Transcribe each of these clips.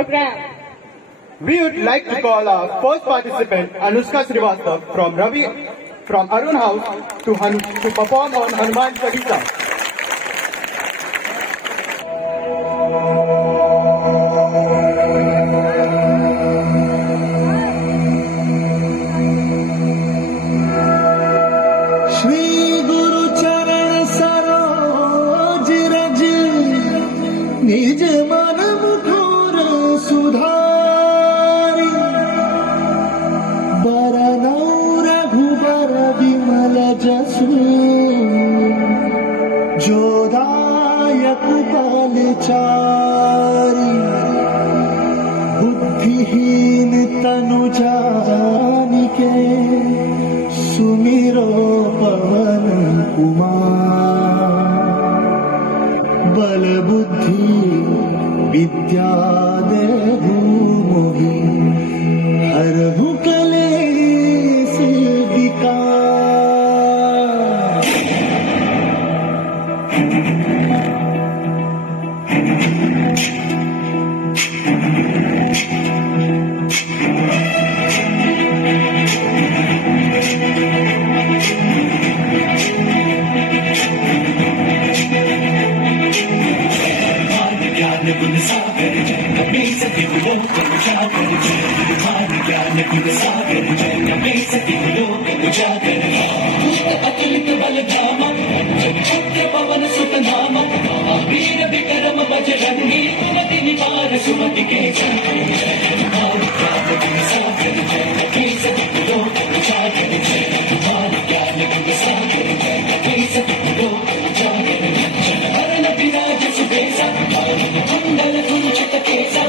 program. We would like to call our first participant, Anushka Srivastava from Arun House to perform on Hanuman Chalisa. Shri गुरु चरण सरोज रज निज मन मुकुर सुधारी बरनौ रघुबर विमल जसु जोदायक फलचारी बुद्धिहीन तनु जानिके सुमिरो पवन कुमार बल बुद्धि विद्या देहु मोहि हरहु कलेश विकार। गुण सागर जय कपी सती लोक उजागर जय मान ज्ञान गुण सागर जय कपी सती लोक उजागर दुष्ट अतुलित बल धामा जन छत्र पवन सुत नामा वीर विक्रम बजरंगी कुमति निवार सुमति के संगी मान ज्ञान गुण सागर जय कपी सती लोक उजागर जय मान ज्ञान गुण सागर जय कपी सती लोक उजागर जय हरण विराज सुबेसा कुंडल कुंचित केसा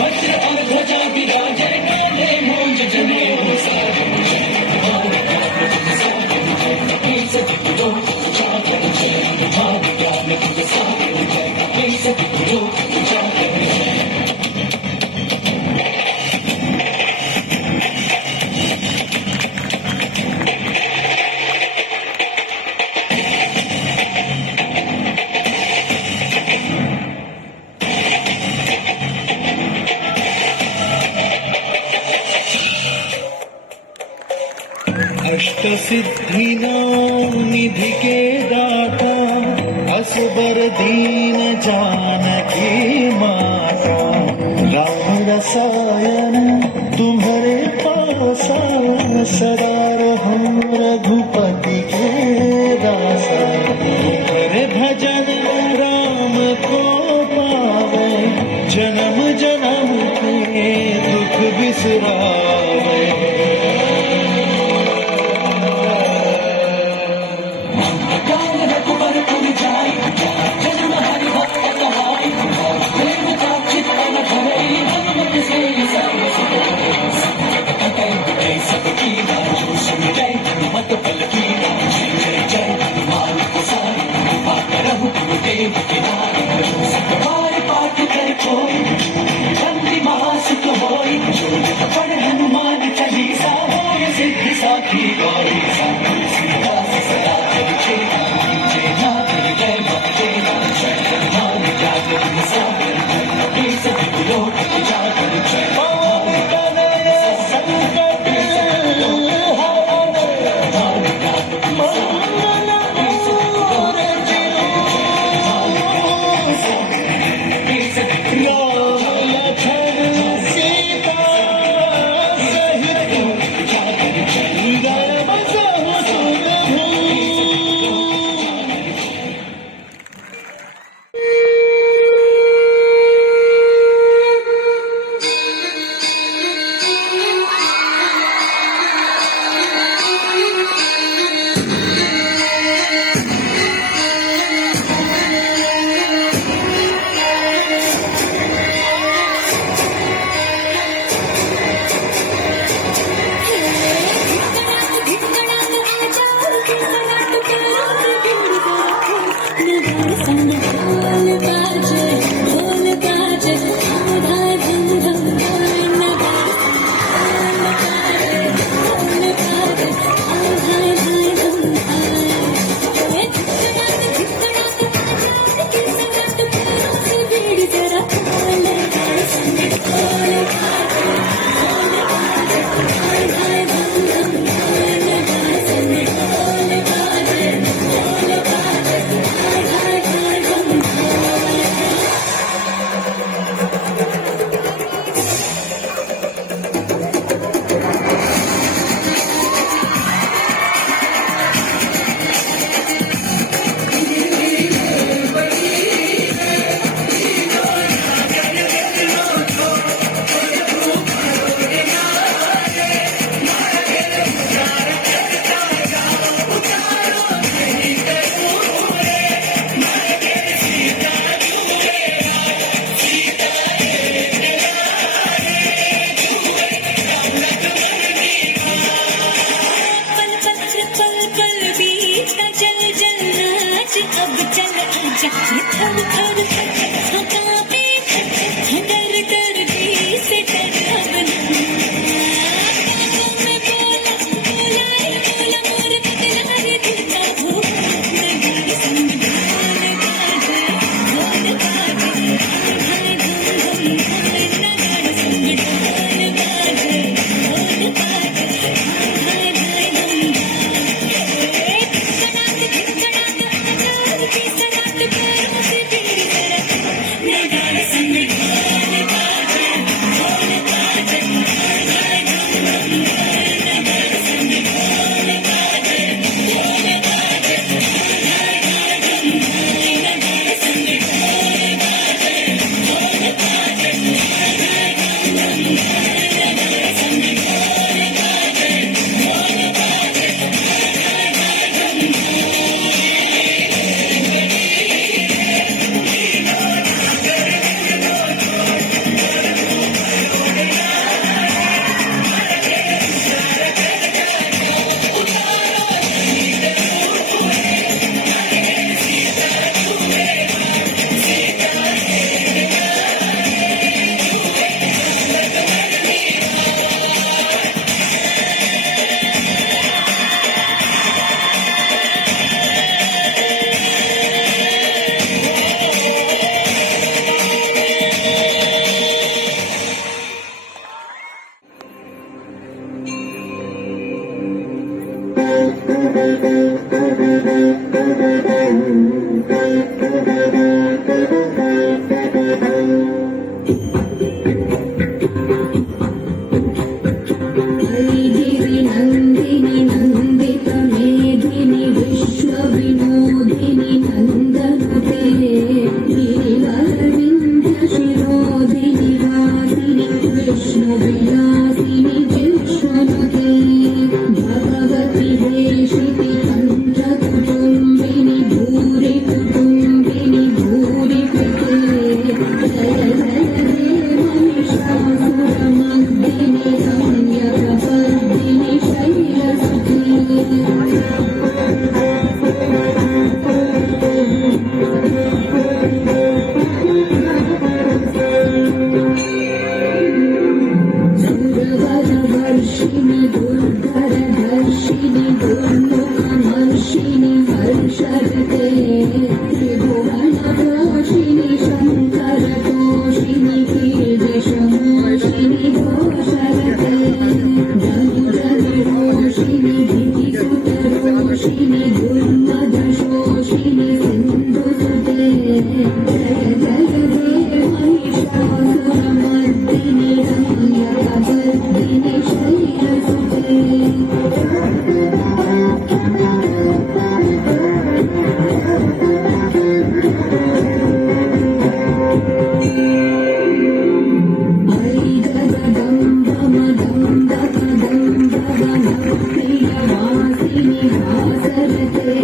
वज्र और ध्वजा विराजय काले मूंज जनेऊ सागर जय मान ज्ञान गुण सागर जय कपी सती लोक उजागर जय मान ज्ञान गुण सागर जय कपी सती लोक उजागर जय। अष्ट सिद्धि नौ निधि के दाता असबर दीन जानकी माता राम रसायन तुम्हारे पासा सदा रहो रघुपति के दासा तुम्हारे भजन राम को पावे जन्म जन्म के दुख बिसरावे। हनुमान चालीसा हो सिद्धि साखी गौरी सीता सदा चरिचे जय नाथ जय जय हनुमान ज्ञान गुण सागर जय कपी सती लोक उजागर जय जाके थर थर हाँ कांपे डर डर भी से डरावना बाहों में बोला बोला रे बोला मोर पगला रे दिल का भूखा नगाड़े संग ढोल बाजे हाय हाय धूम धूम हाय नगाड़े संग ढोल बाजे हाय हाय धूम धूम नंदिनी नंदित मेदिनी विश्व विनोदिनी नंदनुते नीलारविंद शिरोधिनी वासिनी विष्णु विलासिनी विश्वनुते भगवती देशिति पंच कुटुंबिनी भूरि कुटुंबिनी भूरि कृते जय जय हे महिषासुरमर्दिनी रम्यकपर्दिनी शैलसुते सुरवरवर्षिणि दुर्धरधर्षिणि दुर्मुखमर्षिणि हर्षरते त्रिभुवनपोषिणि शङ्करतोषिणि कीर्तिशमोषिणि घोषरते धनुजविरोषिणि धीतिसुतरोषिणि दुर्मदशोषिणि सिन्धुसुते जय जय हे महिषासुरमर्दिनि रम्यकपर्दिनि शैलसुते ऐ जगदम्ब मदम्ब कदम्ब वनप्रियवासिनि वासरते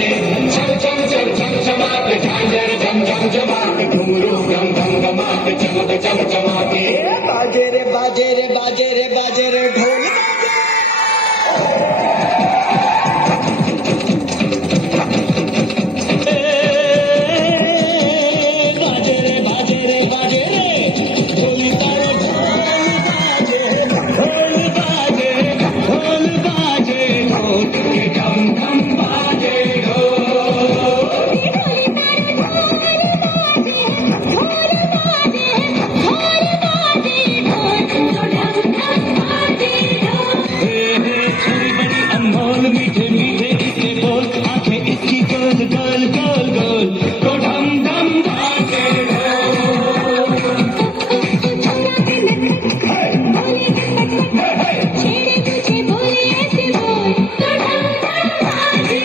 बाजे छम छम छम छम चमाक झांझर झम झम चमाक घुंघरू घम घम घमाक चमक चम चमाके बाजे रे बाजे रे बाजे रे बाजे रे ढोल बाजे रे बाजे रे बाजे रे ढोली तारे ढोल बाजे ढोल बाजे ढोल के घम घम बाजे अनमोल मीठे मीठे इसके बोल आंखें इसकी गोल गोल गोल गोल तो ढम ढम बाजे तुझे बोले ऐसे बोल तो ढम ढम बाजे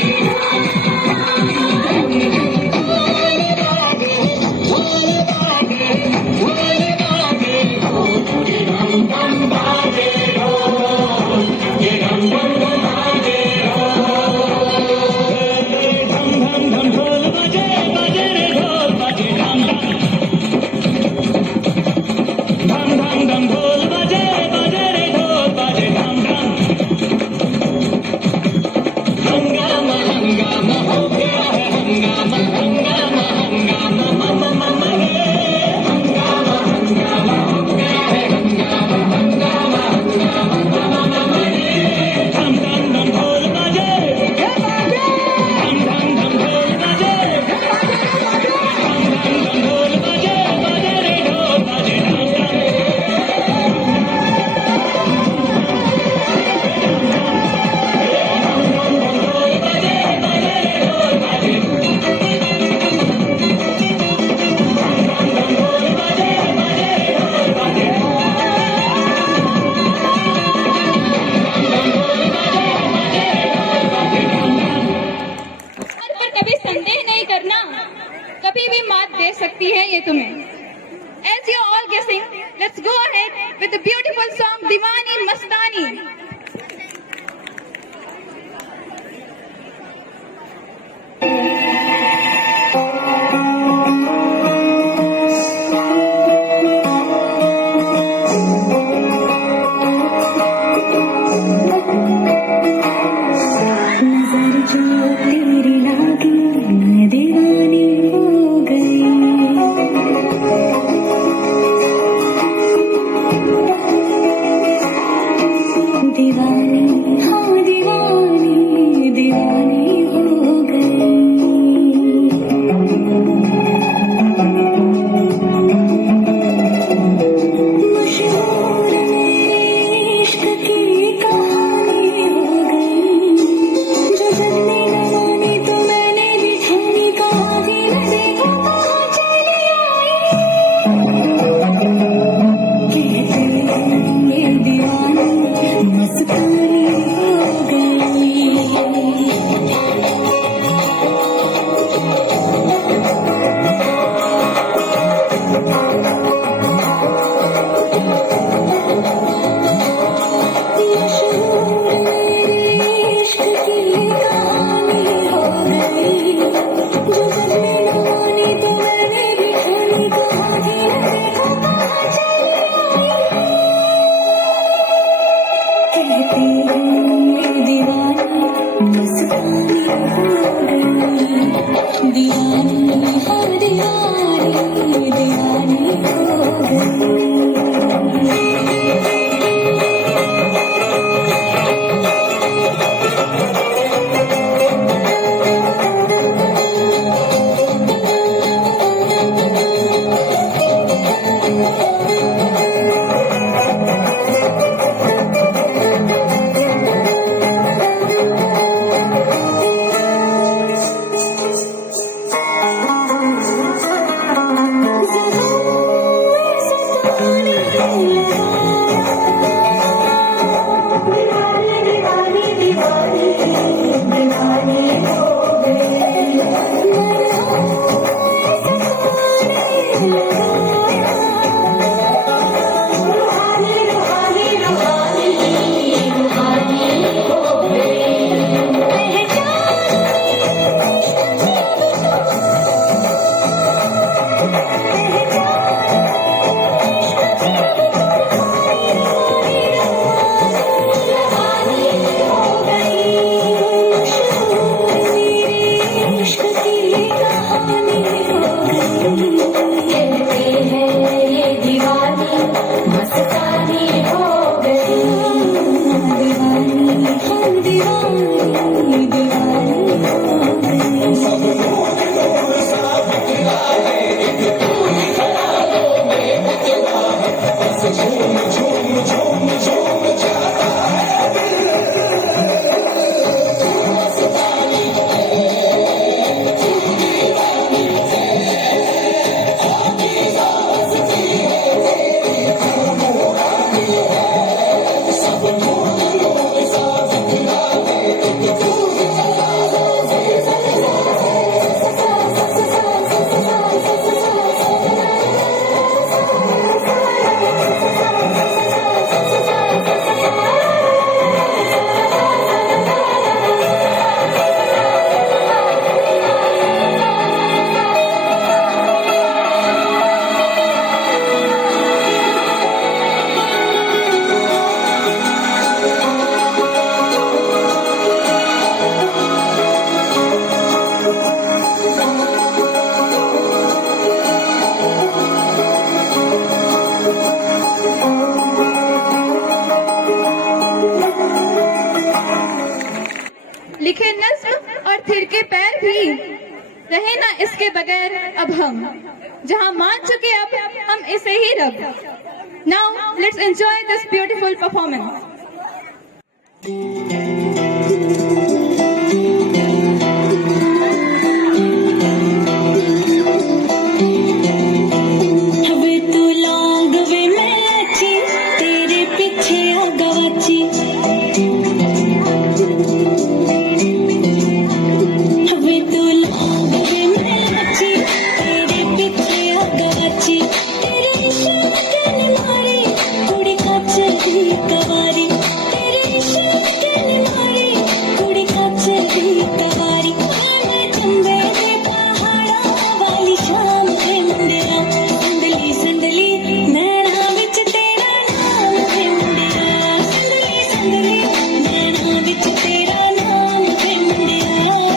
धम धम धम ढोल बाजे बाजे रे ढोल बाजे धम धम धम धम धम ढोल बाजे बाजे रे ढोल बाजे धम धम हंगामा हंगामा हो गया है हंगामा हंगामा हंगामा मम मम रे हंगामा हंगामा हो गया है हंगामा हंगामा हंगामा मम मम रे धम धम धम ढोल बाजे धम धम धम ढोल बाजे धम धम धम ढोल बाजे बाजे रे ढोल बाजे धम धम पर कभी संदेह नहीं करना, कभी भी मात दे सकती है ये तुम्हें। As you all guessing, let's go ahead with the beautiful song Diwani Mastani. नजर जो तेरी लागी मैं दीवानी हो गई इसके पैर भी रहे ना इसके बगैर अब हम, जहां मान चुके अब हम इसे ही रब। Now let's enjoy this beautiful performance. वे तू लौंग वे मैची, तेरे पीछे आ गवाची। वे तू लौंग वे मैची, तेरे पीछे आ गवाची। तेरे इश्क के मारे कुड़ी काचरी कवारी, तेरे इश्क के मारे कुड़ी काचरी कवारी। मैं चंबे दे पहाड़ा वाली शाम ते मुंडिया, संदली संदली नैना विच तेरा नाम ते मुंडिया। संदली संदली नैना विच तेरा नाम ते मुंडिया।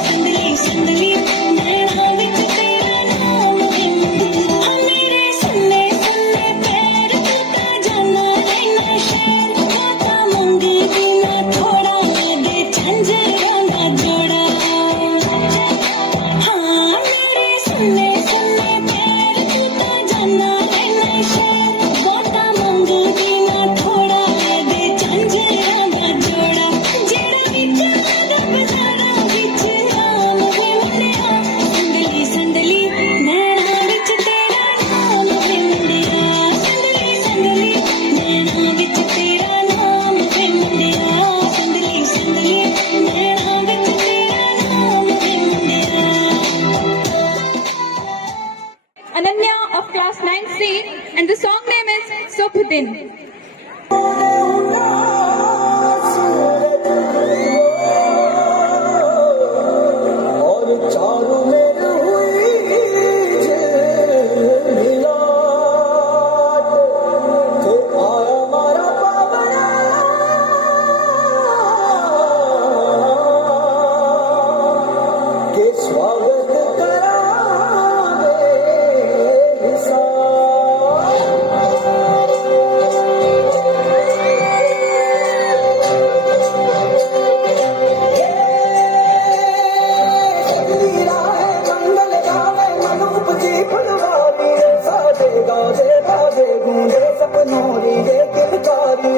संदली संदली नैना विच तेरा नाम ते मुंडिया। हाँ मेरे सुन्ने सुन्ने पैर तू जाना रहना शहर, माता मंगदी ना थोड़ा दे झंझरों ना जोड़ा। हाँ मेरे सुन्ने सुन्ने पैर तू जाना रहना शहर, माता मंगदी ना थोड़ा दे झंझरों ना जोड़ा। जेड़ा विच रब सारा विच नाम वे मुंडिया। संदली संदली नैना विच तेरा नाम वे मुंडिया। संदली संदली नैना विच तेरा नाम वे मुंडिया। संदली संदली नैना विच तेरा नाम वे मुंडिया। Ananya of class 9C, and the song name is Subhdin. और चारों मेर हुई जे मिलाद, के आया मारा पावना के स्वागत करावे हिसाब। मंगल गावे मनूप जी फुलवारी, सादे गाजे गाजे गूंजे सपनोरी ये किलकारी।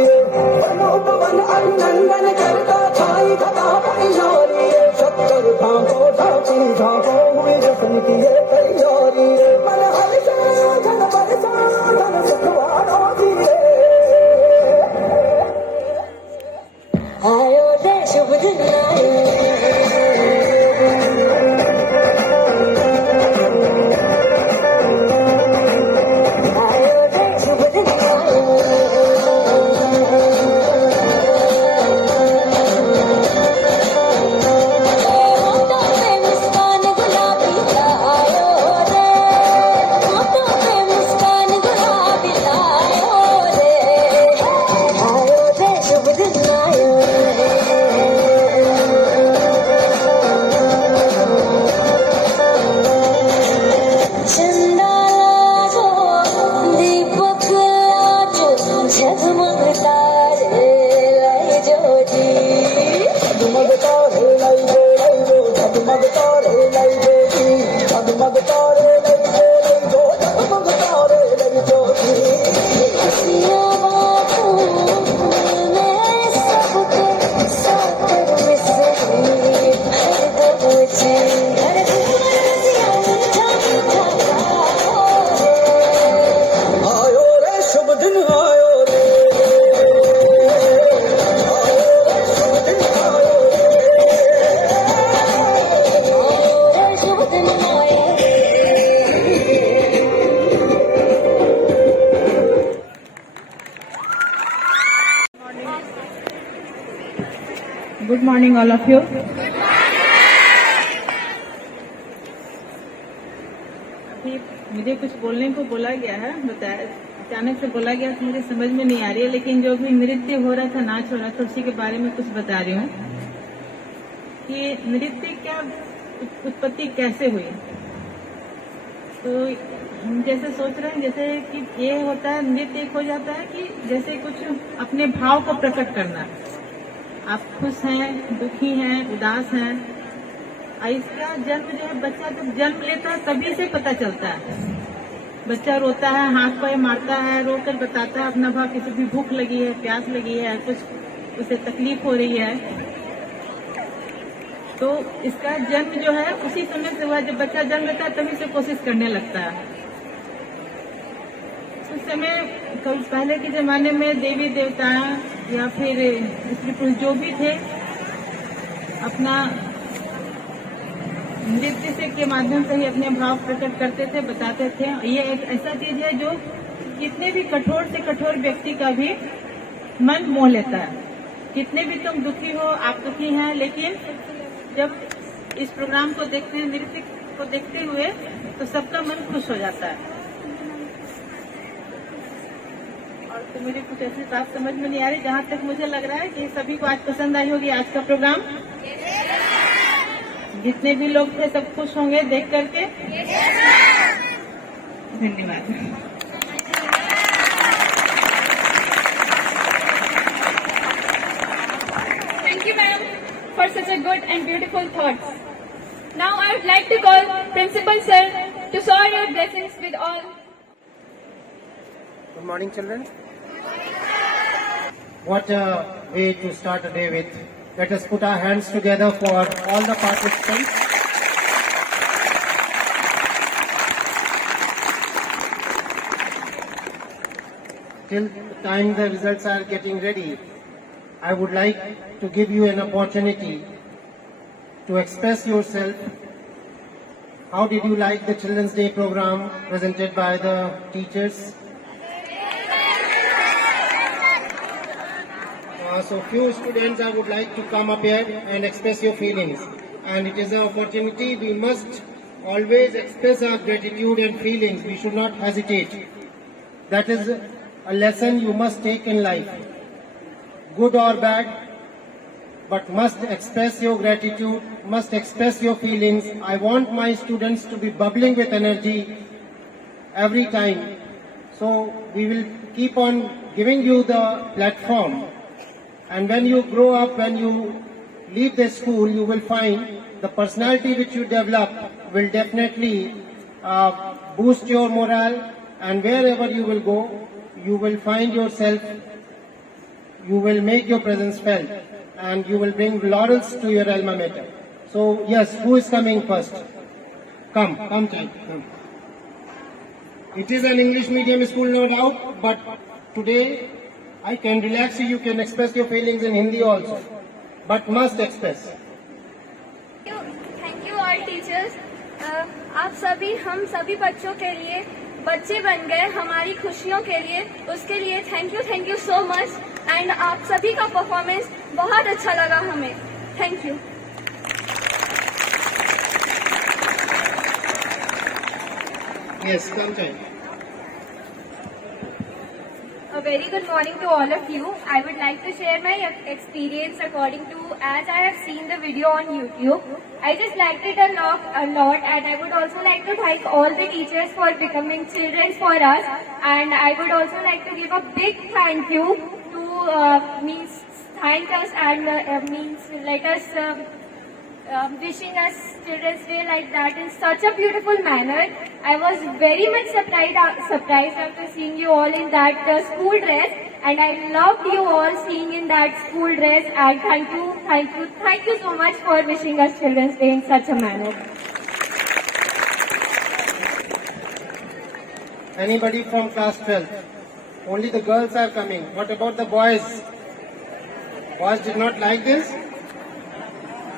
मनूप वन अभिनंदन करता छाई घटा परिहारी, शक्कर ढांको ढांकी ढांको हुई जसन की ये तैयारी। मन हर्षा धन बरसा धन सुखवारो दिए, आयो दे शुभ दिन आयो। आयो दे शुभ दिन आयो। होठों पे मुस्कान गुलाबी का आयो रे, होठों पे मुस्कान गुलाबी का आयो रे। आयो दे शुभ दिन आयो। चंदा लाजो दीपक लाजो, झगमग तारे लाई जो जी। जगमग तारे लाई जो जगमग तारे लाई जो, जगमग तारे लाई जो जगमग तारे लाई जो। हंसियों बातों में सबके साकर में से भर दो मुझे। हर दिन रसिया मीठा मीठा गाओ रे। आयो रे शुभ दिन आयो रे, आयो रे शुभ दिन आयो रे। आयो रे शुभ दिन आयो रे। Good morning all of you. अभी मुझे कुछ बोलने को बोला गया है, बताया अचानक से बोला गया तो मुझे समझ में नहीं आ रही है, लेकिन जो भी नृत्य हो रहा था, नाच हो रहा था, उसी के बारे में कुछ बता रही हूँ कि नृत्य क्या उत्पत्ति कैसे हुई। तो हम जैसे सोच रहे हैं जैसे कि ये होता है, नृत्य एक हो जाता है कि जैसे कुछ अपने भाव को प्रकट करना। आप खुश हैं, दुखी हैं, उदास हैं, इसका जन्म जो है, बच्चा जब जन्म लेता है तभी से पता चलता है। बच्चा रोता है, हाथ पैर मारता है, रो कर बताता है अपना भाव, किसी भी भूख लगी है, प्यास लगी है, कुछ उसे तकलीफ हो रही है। तो इसका जन्म जो है उसी समय से हुआ, जब बच्चा जन्म लेता है तभी से कोशिश करने लगता है। उस समय पहले के जमाने में देवी देवता या फिर स्त्री पुरुष जो भी थे, अपना नृत्य से के माध्यम से ही अपने भाव प्रकट करते थे, बताते थे। ये एक ऐसा चीज है जो कितने भी कठोर से कठोर व्यक्ति का भी मन मोह लेता है। कितने भी तुम दुखी हो, आप दुखी हैं, लेकिन जब इस प्रोग्राम को देखते हैं, नृत्य को देखते हुए, तो सबका मन खुश हो जाता है। और तो मुझे कुछ ऐसी बात समझ में नहीं आ रही, जहाँ तक मुझे लग रहा है कि सभी को आज पसंद आई होगी आज का प्रोग्राम। जितने भी लोग थे सब खुश होंगे देख करके। धन्यवाद। Thank you, ma'am, for such a good and beautiful thoughts. Now I would like to call Principal Sir to shower your blessings with all. Good morning, children. What a way to start a day with. Let us put our hands together for all the participants. Till the time the results are getting ready, I would like to give you an opportunity to express yourself. How did you like the Children's Day program presented by the teachers? So few students I would like to come up here and express your feelings. And it is an opportunity, we must always express our gratitude and feelings. We should not hesitate. That is a lesson you must take in life. Good or bad, but must express your gratitude, must express your feelings. I want my students to be bubbling with energy every time. So we will keep on giving you the platform. And when you grow up, when you leave the school, you will find the personality which you develop will definitely boost your morale, and wherever you will go, you will find yourself, you will make your presence felt, and you will bring laurels to your alma mater. So yes, who is coming first? Come child, come. It is an English medium school, no doubt, but today I can relax you, you can express your feelings in Hindi also, but must express. Thank you all teachers. आप सभी, हम सभी बच्चों के लिए बच्चे बन गए हमारी खुशियों के लिए, उसके लिए thank you so much. And आप सभी का परफॉर्मेंस बहुत अच्छा लगा हमें, thank you. Yes, come child. A very good morning to all of you. I would like to share my experience according to as I have seen the video on YouTube. I just liked it a lot, and I would also like to thank all the teachers for becoming children for us. And I would also like to give a big thank you to thank us and let us wishing us Children's Day like that in such a beautiful manner. I was very much surprised after seeing you all in that school dress, and I loved you all seeing in that school dress. And thank you so much for wishing us Children's Day in such a manner. Anybody from class 12? Only the girls are coming. What about the boys? Boys did not like this?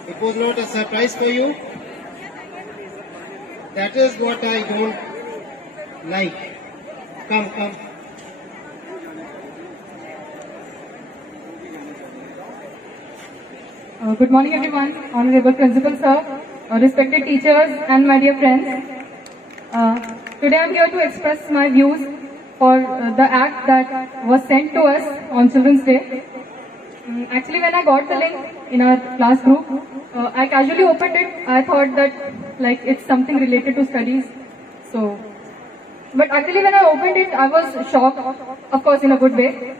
It was not a surprise for you? That is what I don't like. Come. Good morning everyone, Honorable Principal Sir, respected teachers and my dear friends. Today I am here to express my views for the act that was sent to us on Children's Day. Actually, when I got the link in our class group, I casually opened it. I thought that it's something related to studies. But actually when I opened it, I was shocked, of course in a good way.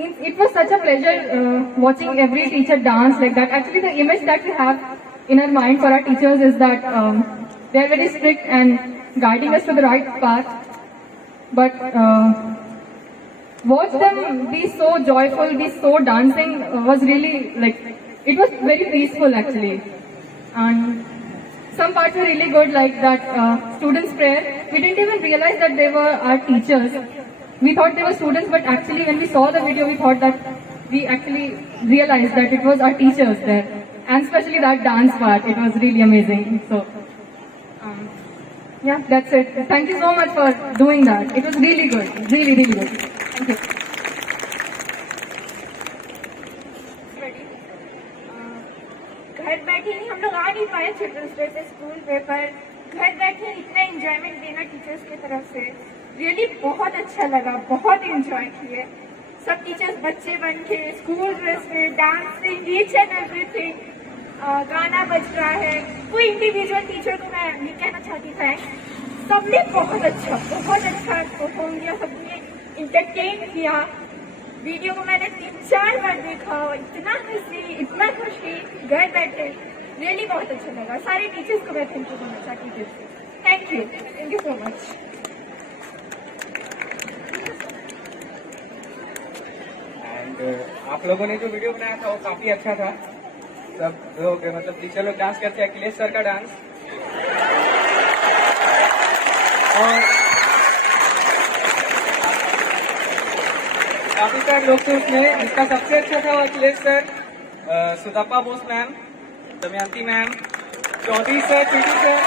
It was such a pleasure watching every teacher dance like that. Actually, the image that we have in our mind for our teachers is that they are very strict and guiding us to the right path. But watch them be so joyful, be so dancing was really it was very peaceful actually. And some parts were really good, like that students' prayer. We didn't even realize that they were our teachers. We thought they were students, but actually when we saw the video, we thought that we actually realized that it was our teachers there. And especially that dance part, it was really amazing. So, yeah, that's it. Thank you so much for doing that. It was really good, really, really good. Thank you. घर बैठे ही हम लोग आ नहीं पाए children's day पे school पे, पर घर बैठे इतना एंजॉयमेंट देना टीचर्स की तरफ से रियली बहुत अच्छा लगा, बहुत एंजॉय किए सब टीचर्स, बच्चे बन के स्कूल ड्रेस में डांसिंग ईच एंड एवरीथिंग, गाना बज रहा है। कोई इंडिविजुअल टीचर को मैं नहीं कहना चाहती थैंक्स, सबने बहुत अच्छा परफॉर्म किया, सबने इंटरटेन किया। वीडियो को मैंने 3-4 बार देखा, इतना हंसी, इतना खुश हुई घर बैठे, रियली बहुत अच्छा लगा। सारे टीचर्स को मैं थैंक यू बोलना चाहती थी। Thank you so much. आप लोगों ने जो वीडियो बनाया था वो काफी अच्छा था। सब लोग मतलब टीचर लोग डांस करते हैं, अखिलेश सर का डांस, और काफी सारे लोग थे उसमें। जिसका सबसे अच्छा था वो अखिलेश सर, सुदप्पा Bose ma'am, Damayanti ma'am, Chaudhary sir, PT sir,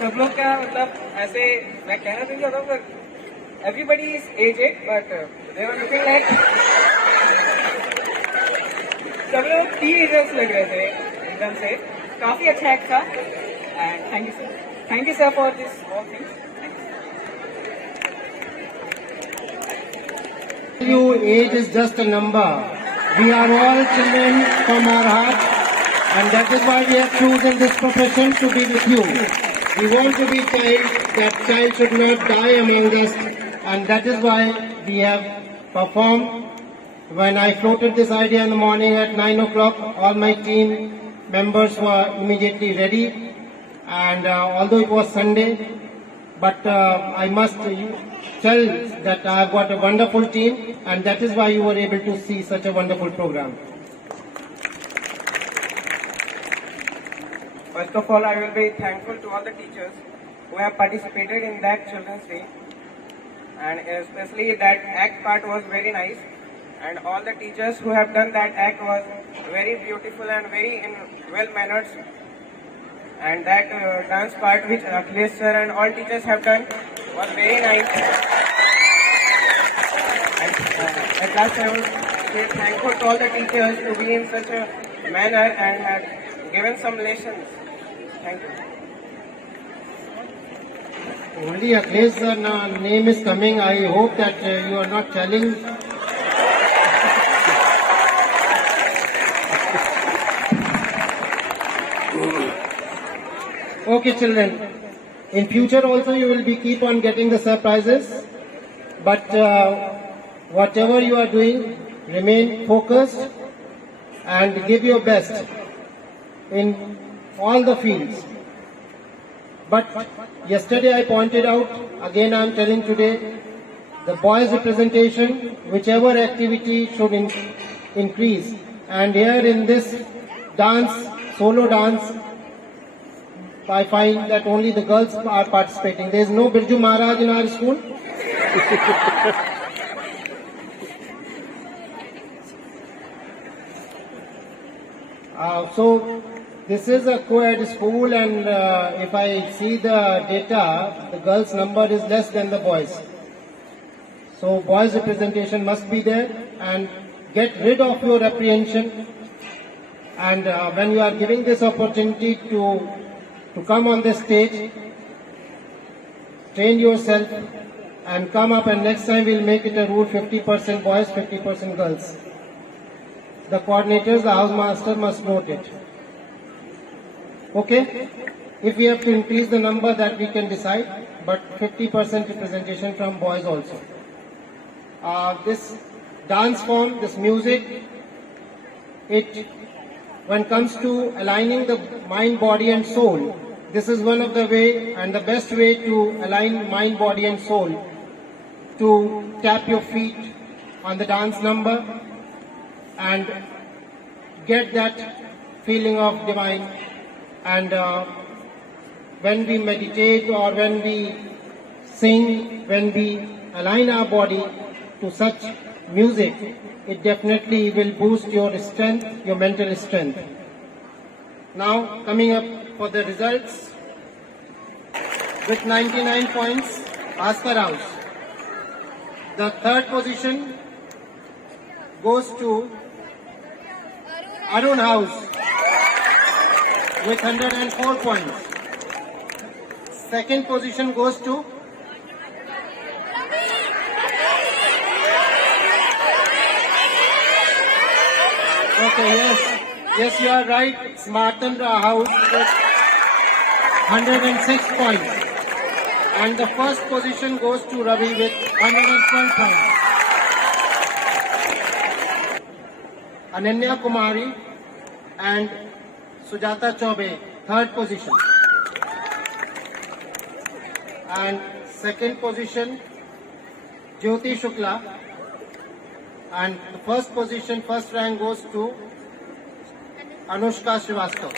सब लोग का मतलब ऐसे मैं कहना नहीं चाहता हूँ, पर everybody is aged, but they were looking like सब लोग टीनेजर्स लग रहे थे एकदम से। काफी अच्छा एक्ट था and thank you sir for this all things. Age is just a number. We are all children from our heart, and that is why we have chosen this profession to be with you. We want to be child, that child should not die among us, and that is why we have performed. When I floated this idea in the morning at 9 o'clock, all my team members were immediately ready, and although it was Sunday, but I must tell that I have got a wonderful team, and that is why you were able to see such a wonderful program. First of all, I will be thankful to all the teachers who have participated in that Children's Day, and especially that act part was very nice, and all the teachers who have done that act was very beautiful and very well mannered, and that dance part which Akhilesh sir and all teachers have done was very nice. And at last I would say thankful to all the teachers to be in such a manner and have given some lessons. Thank you. Only Akhilesh sir name is coming. I hope that you are not telling. Okay, children. In future also you will be keep on getting the surprises. But whatever you are doing, remain focused and give your best in all the fields. But yesterday I pointed out, again I am telling today, the boys' representation, whichever activity should increase. And here in this dance, solo dance, I find that only the girls are participating. There is no Birju Maharaj in our school. So this is a co-ed school, and if I see the data, the girls' number is less than the boys. So boys' representation must be there, and get rid of your apprehension. And when you are giving this opportunity to come on the stage, train yourself and come up, and next time we'll make it a rule, 50% boys, 50% girls. The coordinators, the house master must note it. Okay? If we have to increase the number, that we can decide, but 50% representation from boys also. This dance form, this music, when it comes to aligning the mind, body and soul, this is one of the way and the best way to align mind, body and soul, to tap your feet on the dance number and get that feeling of divine. And when we meditate or when we sing, when we align our body to such music, it definitely will boost your strength, your mental strength. Now coming up for the results, with 99 points, Askar House. The third position goes to Arun House with 104 points. Second position goes to Yes, you are right. It's Martin House with 106 points. And the first position goes to Ravi with 112 points. Ananya Kumari and Sujata Chaube, third position. And second position, Jyoti Shukla. And the first position, first rank goes to Anushka Srivastava.